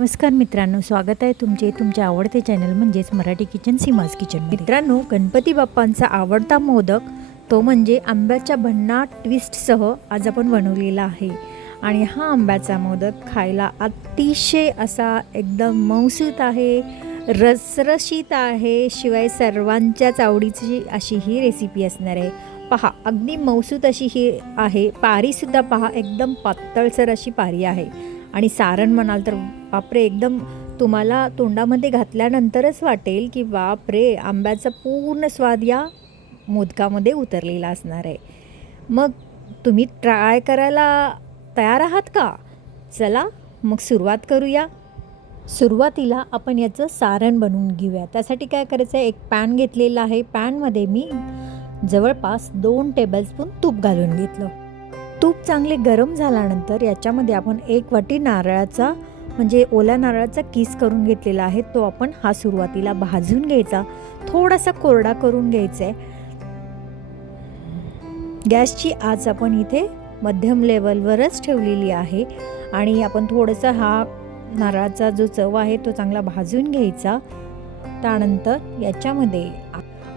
नमस्कार मित्रांनो, स्वागत आहे तुमच्या आवडते चॅनल म्हणजेच मराठी किचन सीमाज किचन। मित्रांनो, गणपती बाप्पांचा आवडता मोदक तो म्हणजे आंब्याच्या भन्नाट ट्विस्टसह आज आपण बनवलेला आहे। आणि हा आंब्याचा मोदक खायला अतिशय असा एकदम मौसूत आहे, रसरशीत आहे, शिवाय सर्वांच्याच आवडीची अशी ही रेसिपी असणार आहे। पहा, अगदी मौसूत अशी ही आहे। पारीसुद्धा पहा, एकदम पातळसर अशी पारी आहे। आणि सारण म्हणाल तर बापरे, एकदम तुम्हाला तोंडामध्ये घातल्यानंतरच वाटेल की बापरे, आंब्याचा पूर्ण स्वाद या मोदकामध्ये उतरलेला असणार आहे। मग तुम्ही ट्राय करायला तयार आहात का? चला मग सुरुवात करूया। सुरुवातीला आपण याचं सारण बनवून घेऊया। त्यासाठी काय करायचं आहे, एक पॅन घेतलेला आहे। पॅनमध्ये मी जवळपास 2 टेबलस्पून तूप घालून घेतलं। तूप चांगले गरम झाल्यानंतर याच्यामध्ये आपण 1 वाटी नारळाचा म्हणजे ओल्या नारळाचा किस करून घेतलेला आहे, तो आपण हा सुरुवातीला भाजून घ्यायचा, थोडासा कोरडा करून घ्यायचा आहे। गॅसची आच आपण इथे मध्यम लेवलवरच ठेवलेली आहे आणि आपण थोडासा हा नारळाचा जो चव आहे तो चांगला भाजून घ्यायचा। त्यानंतर याच्यामध्ये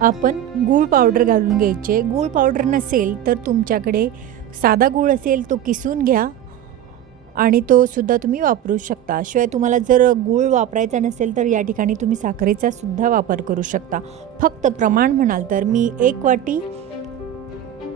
आपण गूळ पावडर घालून घ्यायचे। गूळ पावडर नसेल तर तुमच्याकडे साधा गूळ असेल तो किसून घ्या आणि तो सुद्धा तुम्ही वापरू शकता। शिवाय तुम्हाला जर गूळ वापरायचा नसेल तर या ठिकाणी तुम्ही साखरेचा सुद्धा वापर करू शकता। फक्त प्रमाण म्हणाल तर मी 1 वाटी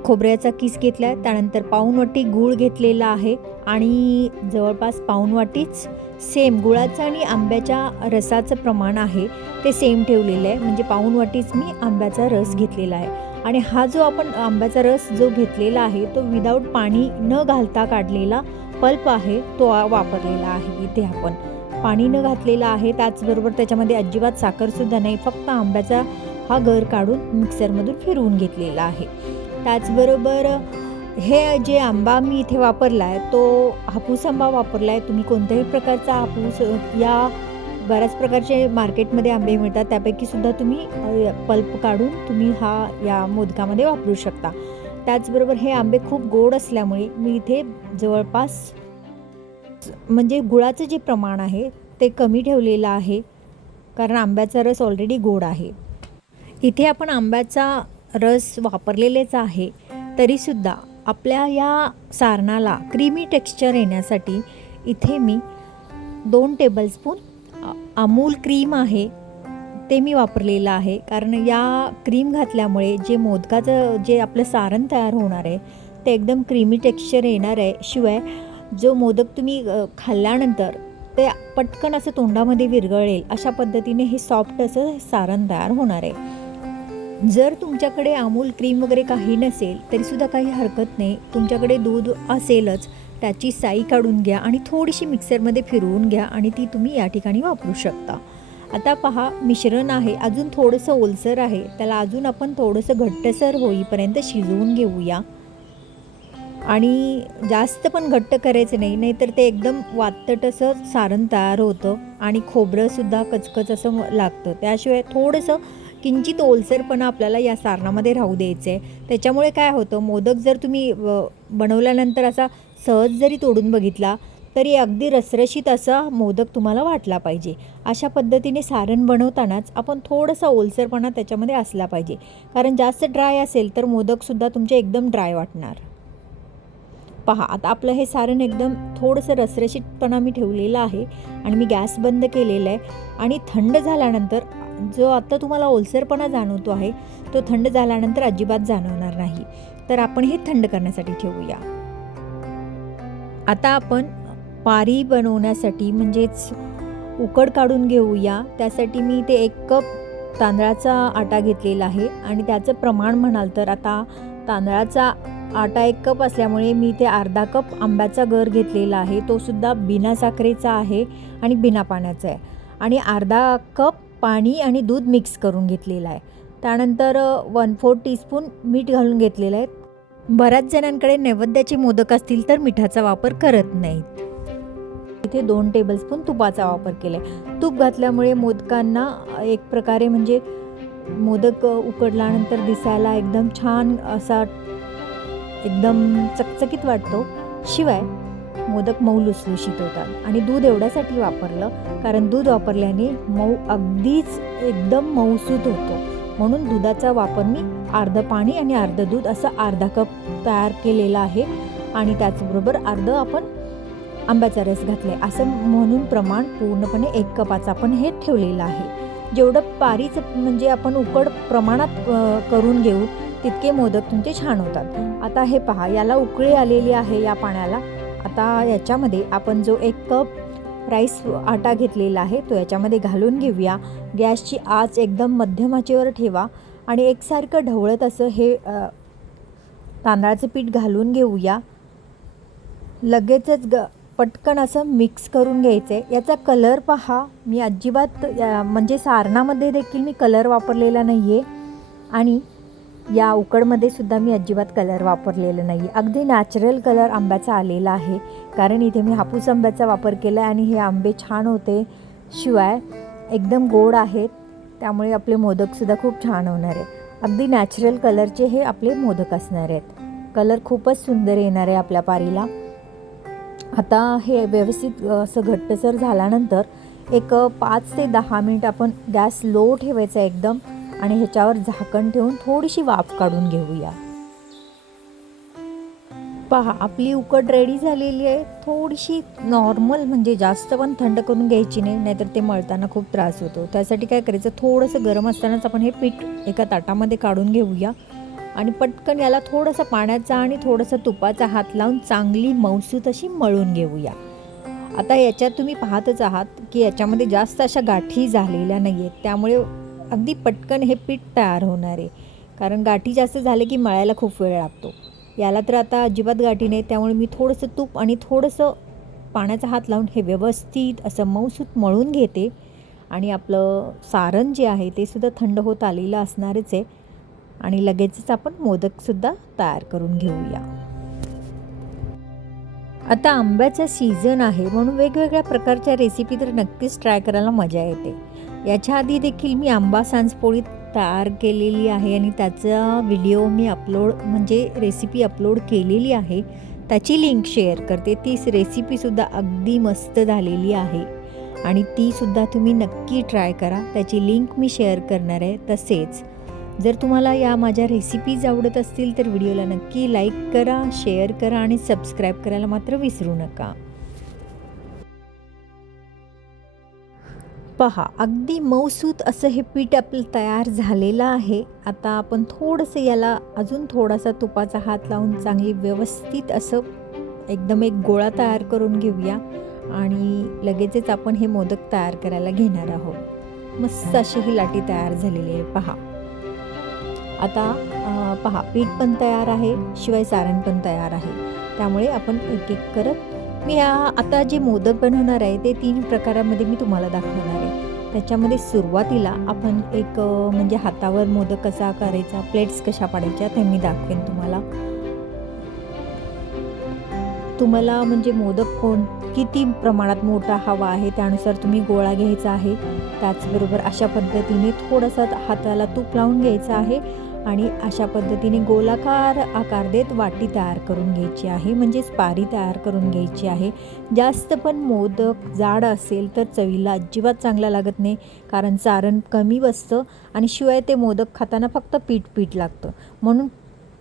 खोबऱ्याचा किस घेतला आहे, त्यानंतर पाऊण वाटी गूळ घेतलेला आहे आणि जवळपास पाऊण वाटीच सेम गुळाचं आणि आंब्याच्या रसाचं प्रमाण आहे ते सेम ठेवलेलं आहे, म्हणजे पाऊण वाटीच मी आंब्याचा रस घेतलेला आहे। आणि हा जो आपण आंब्याचा रस जो घेतलेला आहे तो विदाऊट पाणी न घालता काढलेला पल्प आहे, तो वापरलेला आहे। इथे आपण पाणी न घातलेला आहे, त्याचबरोबर त्याच्यामध्ये अजिबात साखरसुद्धा नाही, फक्त आंब्याचा हा गर काढून मिक्सरमधून फिरवून घेतलेला आहे। त्याचबरोबर हे जे आंबा मी इथे वापरला आहे तो हापूस आंबा वापरला आहे। तुम्ही कोणत्याही प्रकारचा हापूस, या बऱ्याच प्रकारचे मार्केटमध्ये आंबे मिळतात, त्यापैकी सुद्धा तुम्ही पल्प काढून तुम्ही हा या मोदकामध्ये वापरू शकता। त्याचबरोबर हे आंबे खूप गोड असल्यामुळे मी इथे जवळपास म्हणजे गुळाचं जे प्रमाण आहे ते कमी ठेवलेलं आहे, कारण आंब्याचा रस ऑलरेडी गोड आहे। इथे आपण आंब्याचा रस वापरलेलेच आहे, तरीसुद्धा आपल्या या सारणाला क्रीमी टेक्स्चर येण्यासाठी इथे मी 2 टेबलस्पून अमूल क्रीम आहे ते मी वापरलेलं आहे। कारण या क्रीम घातल्यामुळे जे मोदकाचं जे आपलं सारण तयार होणार आहे ते एकदम क्रीमी टेक्स्चर येणार आहे। शिवाय जो मोदक तुम्ही खाल्ल्यानंतर ते पटकन असं तोंडामध्ये विरघळेल अशा पद्धतीने हे सॉफ्ट असं सारण तयार होणार आहे। जर तुमच्याकडे अमूल क्रीम वगैरे काही नसेल तरीसुद्धा काही हरकत नाही, तुमच्याकडे दूध असेलच, त्याची साई काढून घ्या आणि थोडीशी मिक्सरमध्ये फिरवून घ्या आणि ती तुम्ही या ठिकाणी वापरू शकता। आता पहा, मिश्रण आहे अजून थोडंसं ओलसर आहे, त्याला अजून आपण थोडंसं घट्टसर होईपर्यंत शिजवून घेऊया। आणि जास्त पण घट्ट करायचं नाही, नाहीतर ते एकदम वातट असं सारण तयार होतं आणि खोबरंसुद्धा कचकच असं लागतं। त्याशिवाय थोडंसं किंचित ओलसरपणा आपल्याला या सारणामध्ये राहू द्यायचं आहे। त्याच्यामुळे काय होतं, मोदक जर तुम्ही बनवल्यानंतर असा सहज जरी तोडून बघितला तरी अगदी रसरशीत असा मोदक तुम्हाला वाटला पाहिजे। अशा पद्धतीने सारण बनवतानाच आपण थोडासा ओलसरपणा त्याच्यामध्ये असला पाहिजे, कारण जास्त ड्राय असेल तर मोदकसुद्धा तुमचे एकदम ड्राय वाटणार। पहा, आता आपलं हे सारण एकदम थोडंसं रसरशीतपणा मी ठेवलेलं आहे आणि मी गॅस बंद केलेला आहे। आणि थंड झाल्यानंतर जो आता तुम्हाला ओलसरपणा जाणवतो आहे तो थंड झाल्यानंतर अजिबात जाणवणार नाही, तर आपण हे थंड करण्यासाठी ठेवूया। आता आपण पारी बनवण्यासाठी म्हणजेच उकड काढून घेऊया। त्यासाठी मी इथे 1 कप तांदळाचा आटा घेतलेला आहे आणि त्याचं प्रमाण म्हणाल तर आता तांदळाचा आटा 1 कप असल्यामुळे मी इथे अर्धा कप आंब्याचा गर घेतलेला आहे, तो सुद्धा बिना साखरेचा आहे आणि बिना पाण्याचा आहे। आणि अर्धा कप पाणी आणि दूध मिक्स करून घेतलेलं आहे। त्यानंतर 1/4 टीस्पून मीठ घालून घेतलेलं आहे। बऱ्याच जणांकडे नैवेद्याचे मोदक असतील तर मिठाचा वापर करत नाहीत। इथे 2 टेबलस्पून तुपाचा वापर केला आहे। तूप घातल्यामुळे मोदकांना एक प्रकारे म्हणजे मोदक उकडल्यानंतर दिसायला एकदम छान असा एकदम चकचकीत वाटतो। शिवाय मोदक मऊ लुसलुशीत होतात. आणि दूध एवढ्यासाठी वापरलं कारण दूध वापरल्याने मऊ अगदीच एकदम मऊसूत होतो. म्हणून दुधाचा वापर मी अर्ध पाणी आणि अर्ध दूध असं अर्धा कप तयार केलेला आहे. आणि त्याचबरोबर अर्ध आपण आंब्याचा रस घातला आहे असं म्हणून प्रमाण पूर्णपणे 1 कपाचं आपण हे ठेवलेलं आहे. जेवढं पारीचं म्हणजे आपण उकड प्रमाणात करून घेऊ तितके मोदक तुमचे छान होतात. आता हे पहा, याला उकळी आलेली आहे या पाण्याला. आता याच्यामध्ये आपण जो 1 कप राईस आटा घेतलेला आहे तो याच्यामध्ये घालून घेऊया. गॅसची आच एकदम मध्यम आचेवर ठेवा आणि एकसारखं ढवळत असं हे तांदळाचं पीठ घालून घेऊया. लगेचच पटकन असं मिक्स करून घ्यायचं आहे. याचा कलर पहा, मी अजिबात म्हणजे सारणामध्ये देखील मी कलर वापरलेला नाही आहे आणि या उकडमध्ये सुद्धा मी अजिबात कलर वापरलेला नाही आहे. अगदी नॅचरल कलर आंब्याचा आलेला आहे कारण इथे मी हापूस आंब्याचा वापर केला आहे आणि हे आंबे छान होते. शिवाय एकदम गोड आहेत त्यामुळे आपले मोदकसुद्धा खूप छान होणार आहे. अगदी नॅचरल कलरचे हे आपले मोदक असणार आहेत. कलर खूपच सुंदर येणार आहे आपल्या पारीला. आता हे व्यवस्थित असं घट्टसर झाल्यानंतर एक 5 ते 10 मिनिट आपण गॅस लो ठेवायचा एकदम आणि ह्याच्यावर झाकण ठेवून थोडीशी वाफ काढून घेऊया. पहा, आपली उकड रेडी झालेली आहे. थोडीशी नॉर्मल म्हणजे जास्त पण थंड करून घ्यायची नाही, नाहीतर ते मळताना खूप त्रास होतो. त्यासाठी काय करायचं, थोडंसं गरम असतानाच आपण हे पीठ एका ताटामध्ये काढून घेऊया आणि पटकन याला थोडंसं पाण्याचा आणि थोडंसं तुपाचा हात लावून चांगली मऊसूत अशी मळून घेऊया. आता याच्यात तुम्ही पाहतच आहात की याच्यामध्ये जास्त अशा गाठी झालेल्या नाही आहेत, त्यामुळे अगदी पटकन हे पीठ तयार होणार आहे. कारण गाठी जास्त झाले की मळायला खूप वेळ लागतो. याला तर आता अजिबात गाठी नाही, त्यामुळे मी थोडंसं तूप आणि थोडंसं पाण्याचा हात लावून हे व्यवस्थित असं मऊसूत मळून घेते. आणि आपलं सारण जे आहे ते सुद्धा थंड होत आलेलं असणारच आहे आणि लगेचच आपण मोदकसुद्धा तयार करून घेऊया. आता आंब्याचा सीझन आहे म्हणून वेगवेगळ्या प्रकारच्या रेसिपी तर नक्कीच ट्राय करायला मजा येते. याच्या आधी देखील मी आंबा सांजपोळी तयार केलेली आहे आणि त्याचा व्हिडिओ मी रेसिपी अपलोड केलेली आहे. त्याची लिंक शेअर करते. ती रेसिपीसुद्धा अगदी मस्त झालेली आहे आणि तीसुद्धा तुम्ही नक्की ट्राय करा. त्याची लिंक मी शेअर करणार आहे. तसेच जर तुम्हाला या माझ्या रेसिपीज आवडत असतील तर व्हिडिओला नक्की लाईक करा, शेअर करा आणि सबस्क्राईब करायला मात्र विसरू नका. पहा, अगदी मऊसूत असं हे पीठ आपलं तयार झालेलं आहे. आता आपण थोडंसं याला अजून थोडासा तुपाचा हात लावून चांगली व्यवस्थित असं एकदम एक गोळा तयार करून घेऊया आणि लगेचच आपण हे मोदक तयार करायला घेणार आहोत. मस्त अशी ही लाटी तयार झालेली आहे पहा. आता पहा, पीठ पण तयार आहे, शिवाय सारण पण तयार आहे. त्यामुळे आपण एक एक करत मी आता जे मोदक बनवणार आहे ते 3 प्रकारामध्ये मी तुम्हाला दाखवणार आहे. त्याच्यामध्ये सुरुवातीला आपण एक म्हणजे हातावर मोदक कसा करायचा, प्लेट्स कशा पाडायच्या ते मी दाखवेन तुम्हाला म्हणजे मोदक किती प्रमाणात मोठा हवा आहे त्यानुसार तुम्ही गोळा घ्यायचा आहे. त्याचबरोबर अशा पद्धतीने थोडासा हाताला तूप लावून घ्यायचं आहे आणि अशा पद्धतीने गोलाकार आकार देत वाटी तयार करून घ्यायची आहे, म्हणजेच पारी तयार करून घ्यायची आहे. जास्त पण मोदक जाड असेल तर चवीला अजिबात चांगला लागत नाही, कारण सारण कमी बसतं आणि शिवाय ते मोदक खाताना फक्त पीठ लागतं. म्हणून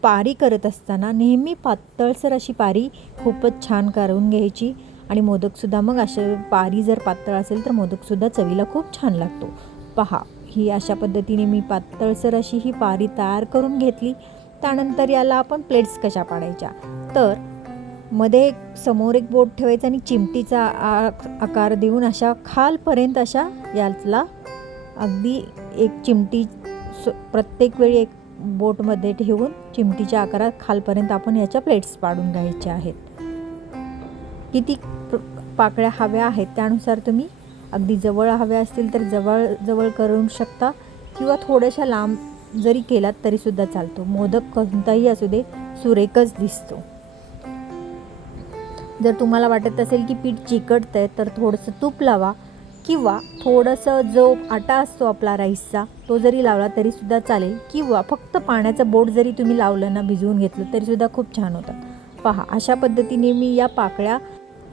पारी करत असताना नेहमी पातळसर अशी पारी खूपच छान करून घ्यायची आणि मोदकसुद्धा मग अशा पारी जर पातळ असेल तर मोदकसुद्धा चवीला खूप छान लागतो. पहा, ही अशा पद्धतीने मी पातळसर अशी ही पारी तयार करून घेतली. त्यानंतर याला आपण प्लेट्स कशा पाडायच्या, तर मध्ये समोर एक बोट ठेवायचा आणि चिमटीचा आकार देऊन अशा खालपर्यंत अशा याला अगदी एक चिमटी प्रत्येक वेळी एक बोटमध्ये ठेवून चिमटीच्या आकारात खालपर्यंत आपण याच्या प्लेट्स पाडून घ्यायच्या आहेत. किती पाकळ्या हव्या आहेत त्यानुसार तुम्ही अगदी जवळ हव्या असतील तर जवळ करू शकता किंवा थोड्याशा लांब जरी केलात तरीसुद्धा चालतो. मोदक कोणताही असू दे सुरेखच दिसतो. जर तुम्हाला वाटत असेल की पीठ चिकटतं आहे तर थोडंसं तूप लावा किंवा थोडंसं जो आटा असतो आपला राईसचा तो जरी लावला तरीसुद्धा चालेल, किंवा फक्त पाण्याचं बोट जरी तुम्ही लावलं ना, भिजवून घेतलं तरीसुद्धा खूप छान होतात. पहा, अशा पद्धतीने मी या पाकळ्या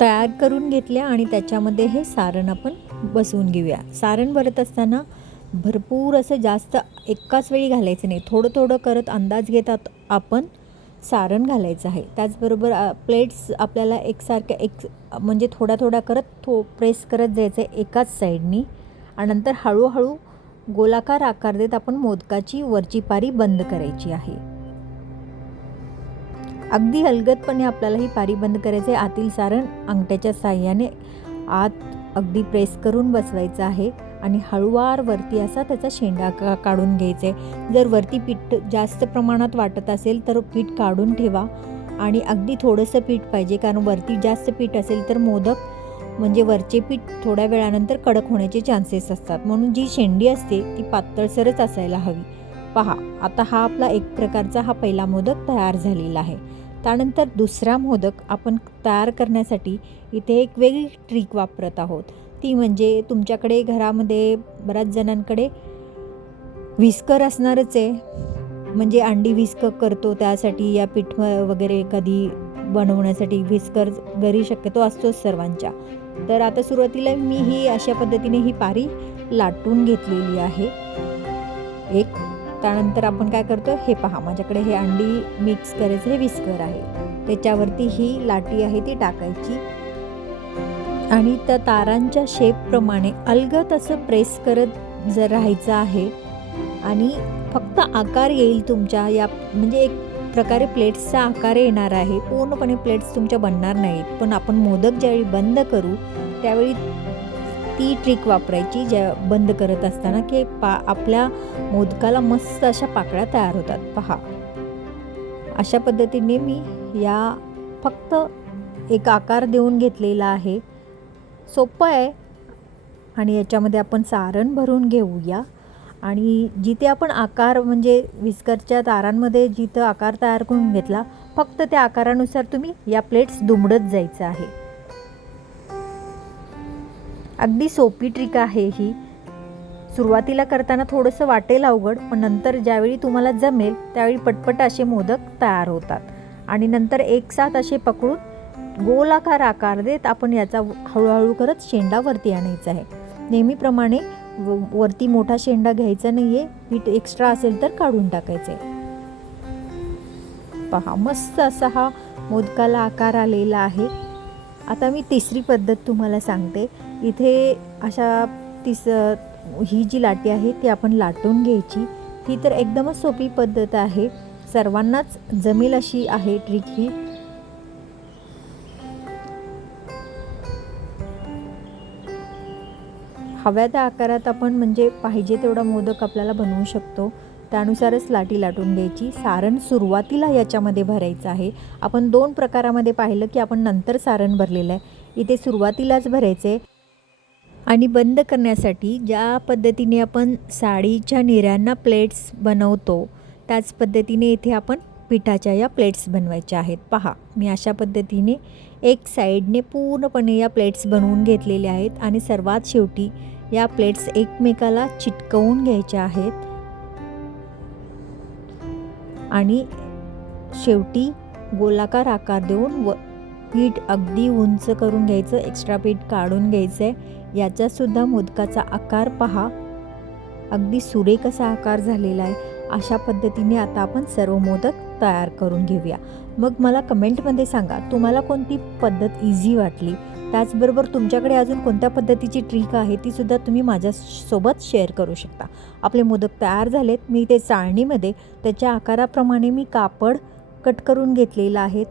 तयार करून घेतल्या आणि त्याच्यामध्ये हे सारण आपण बसवून घेऊया. सारण भरत असताना भरपूर असं जास्त एकाच वेळी घालायचं नाही, थोडं थोडं करत अंदाज घेतात आपण सारण घालायचं आहे. त्याचबरोबर प्लेट्स आपल्याला एकसारख्या म्हणजे थोडा थोडा करत प्रेस करत जायचं आहे एकाच साईडनी आणि नंतर हळूहळू गोलाकार आकार देत आपण मोदकाची वरची पारी बंद करायची आहे. अगदी हलगतपणे आपल्याला ही पारी बंद करायची आहे. आतील सारण अंगठ्याच्या साहाय्याने आत अगदी प्रेस करून बसवायचं आहे आणि हळूवार वरती असा त्याचा शेंडा काढून घ्यायचा आहे. जर वरती पीठ जास्त प्रमाणात वाटत असेल तर पीठ काढून ठेवा आणि अगदी थोडंसं पीठ पाहिजे, कारण वरती जास्त पीठ असेल तर मोदक म्हणजे वरचे पीठ थोड्या वेळानंतर कडक होण्याचे चान्सेस असतात. म्हणून जी शेंडी असते ती पातळसरच असायला हवी. पहा, आता हा आपला एक प्रकारचा हा पहिला मोदक तयार झालेला आहे. त्यानंतर दुसरा मोदक आपण तयार करण्यासाठी इथे एक वेगळी ट्रिक वापरत आहोत. ती म्हणजे तुमच्याकडे घरामध्ये बऱ्याच जणांकडे व्हिस्कर असणारच आहे, म्हणजे अंडी व्हिस्क करतो त्यासाठी या पीठ वगैरे कधी बनवण्यासाठी व्हिस्कर घरी शक्यतो असतोच सर्वांच्या. तर आता सुरुवातीला मी ही अशा पद्धतीने ही पारी लाटून घेतलेली आहे एक. त्यानंतर आपण काय करतो, हे पहा माझ्याकडे हे अंडी मिक्स करायचं हे व्हिस्कर आहे, त्याच्यावरती ही लाटी आहे ती टाकायची आणि त्या तारांच्या शेपप्रमाणे अलगद असं प्रेस करत जर राहायचं आहे आणि फक्त आकार येईल तुमच्या या, म्हणजे एक प्रकारे प्लेट्सचा आकार येणार आहे. पूर्णपणे प्लेट्स तुमच्या बनणार नाहीत, पण आपण मोदक ज्यावेळी बंद करू त्यावेळी ती ट्रिक वापरायची ज्या बंद करत असताना की आपल्या मोदकाला मस्त अशा पाकळ्या तयार होतात. पहा, अशा पद्धतीने मी या फक्त एक आकार देऊन घेतलेला आहे. सोपं आहे आणि याच्यामध्ये आपण सारण भरून घेऊया आणि जिथे आपण आकार म्हणजे व्हिस्करच्या तारांमध्ये जिथं आकार तयार करून घेतला, फक्त त्या आकारानुसार तुम्ही या प्लेट्स दुमडत जायचं आहे. अगदी सोपी ट्रिक आहे ही. सुरुवातीला करताना थोडंसं वाटेल अवघड, पण नंतर ज्यावेळी तुम्हाला जमेल त्यावेळी पटपट असे मोदक तयार होतात आणि नंतर एकसाथ असे पकडून गोलाकार आकार देत आपण याचा हळूहळू करत शेंडा वरती आणायचा आहे. नेहमीप्रमाणे वरती मोठा शेंडा घ्यायचा नाही आहे, पीठ एक्स्ट्रा असेल तर काढून टाकायचं आहे. पहा, मस्त असा हा मोदकाला आकार आलेला आहे. आता मी तिसरी पद्धत तुम्हाला सांगते. इथे अशा ही जी लाटी आहे ती आपण लाटून घ्यायची. ही तर एकदमच सोपी पद्धत आहे, सर्वांनाच जमेल अशी आहे ट्रिक ही. हव्या त्या आकारात आपण म्हणजे पाहिजे तेवढा मोदक आपल्याला बनवू शकतो, त्यानुसारच लाटी लाटून घ्यायची. सारण सुरुवातीला याच्यामध्ये भरायचं आहे. आपण 2 प्रकारामध्ये पाहिलं की आपण नंतर सारण भरलेलं आहे, इथे सुरुवातीलाच भरायचं आहे. आणि बंद करण्यासाठी ज्या पद्धतीने आपण साडीच्या निऱ्यांना प्लेट्स बनवतो त्याच पद्धतीने इथे आपण पिठाच्या या प्लेट्स बनवायच्या आहेत. पहा, मी अशा पद्धतीने एक साईडने पूर्णपणे या प्लेट्स बनवून घेतलेल्या आहेत आणि सर्वात शेवटी या प्लेट्स एकमेकाला चिटकवून घ्यायच्या आहेत आणि शेवटी गोलाकार आकार देऊन पीठ अगदी उंच करून घ्यायचं, एक्स्ट्रा पीठ काढून घ्यायचं आहे. याचासुद्धा मोदकाचा आकार पहा, अगदी सुरेख असा आकार झालेला आहे. अशा पद्धतीने आता आपण सर्व मोदक तयार करून घेऊया. मग मला कमेंटमध्ये सांगा तुम्हाला कोणती पद्धत इझी वाटली. त्याचबरोबर तुमच्याकडे अजून कोणत्या पद्धतीची ट्रिक आहे ती सुद्धा तुम्ही माझ्यासोबत शेअर करू शकता. आपले मोदक तयार झालेत. मी ते चाळणीमध्ये त्याच्या आकाराप्रमाणे मी कापड कट करून घेतलेलं आहे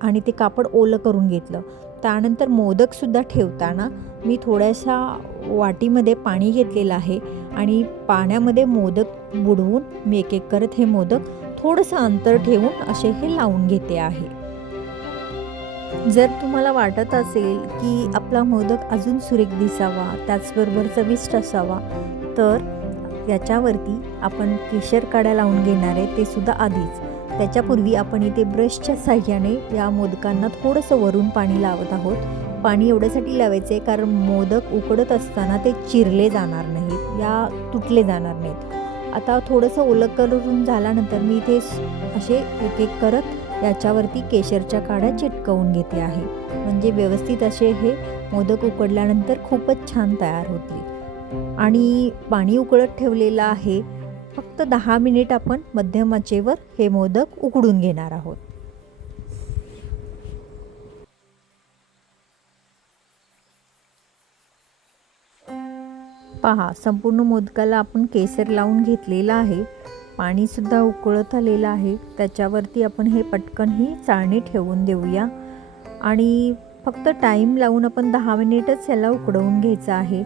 आणि ते कापड ओलं करून घेतलं. त्यानंतर मोदकसुद्धा ठेवताना मी थोड्याशा वाटीमध्ये पाणी घेतलेलं आहे आणि पाण्यामध्ये मोदक बुडवून मी एक एक करत हे मोदक थोडंसं अंतर ठेवून असे हे लावून घेते आहे. जर तुम्हाला वाटत असेल की आपला मोदक अजून सुरेख दिसावा, त्याचबरोबर चविष्ट असावा, तर याच्यावरती आपण केशर काड्या लावून घेणार आहे, ते सुद्धा आधीच. त्याच्यापूर्वी आपण इथे ब्रशच्या साहाय्याने या मोदकांना थोडंसं वरून पाणी लावत आहोत. पाणी एवढ्यासाठी लावायचं आहे कारण मोदक उकडत असताना ते चिरले जाणार नाहीत या तुटले जाणार नाहीत. आता थोडंसं ओलं करून झाल्यानंतर मी इथे असे एक एक करत याच्यावरती केशरच्या काड्या चिटकवून घेते आहे, म्हणजे व्यवस्थित असे हे मोदक उकडल्यानंतर खूपच छान तयार होतील. आणि पाणी उकळत ठेवलेलं आहे. फक्त 10 मिनिट आपण मध्यम आचेवर हे मोदक उकडून घेणार आहोत. पहा, संपूर्ण मोदकाला आपण केसर लावून घेतलेला आहे. पाणीसुद्धा उकळत आलेलं आहे. त्याच्यावरती आपण हे पटकन ही चाळणी ठेवून देऊया आणि फक्त टाईम लावून आपण 10 मिनिटच याला उकडवून घ्यायचं आहे.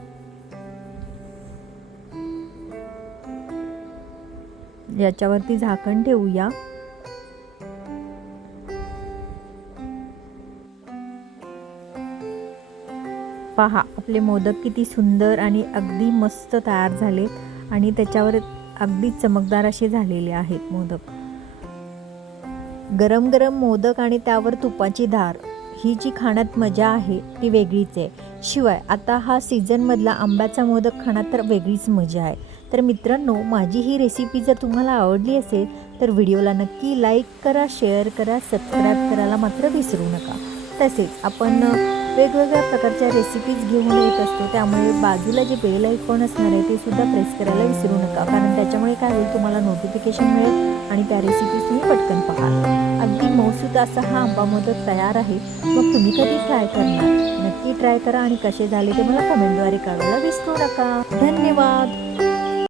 याच्यावरती झाकण ठेवूया. पहा, आपले मोदक किती सुंदर आणि अगदी मस्त तयार झाले आणि त्याच्यावर अगदी चमकदार असे झालेले आहेत मोदक. गरम गरम मोदक आणि त्यावर तुपाची धार, ही जी खाण्यात मजा आहे ती वेगळीच आहे. शिवाय आता हा सीझनमधला आंब्याचा मोदक खाण्यात तर वेगळीच मजा आहे. तर मित्रांनो, माझी ही रेसिपी जर तुम्हाला आवडली असेल तर व्हिडिओला नक्की लाईक करा, शेअर करा, सबस्क्राईब करायला मात्र विसरू नका. तसेच आपण वेगवेगळ्या प्रकारच्या रेसिपीज घेऊन येत असतो, त्यामुळे बाजूला जे बेल आयकॉन असणार आहे ते सुद्धा प्रेस करायला विसरू नका, कारण त्याच्यामुळे काय होईल, तुम्हाला नोटिफिकेशन मिळेल आणि त्या रेसिपीज तुम्ही पटकन पाहाल. अगदी मौसूद असा हा आंबा मोदक तयार आहे. मग तुम्ही कधी ट्राय करणार? नक्की ट्राय करा आणि कसे झाले ते मला कमेंटद्वारे कळवायला विसरू नका. धन्यवाद.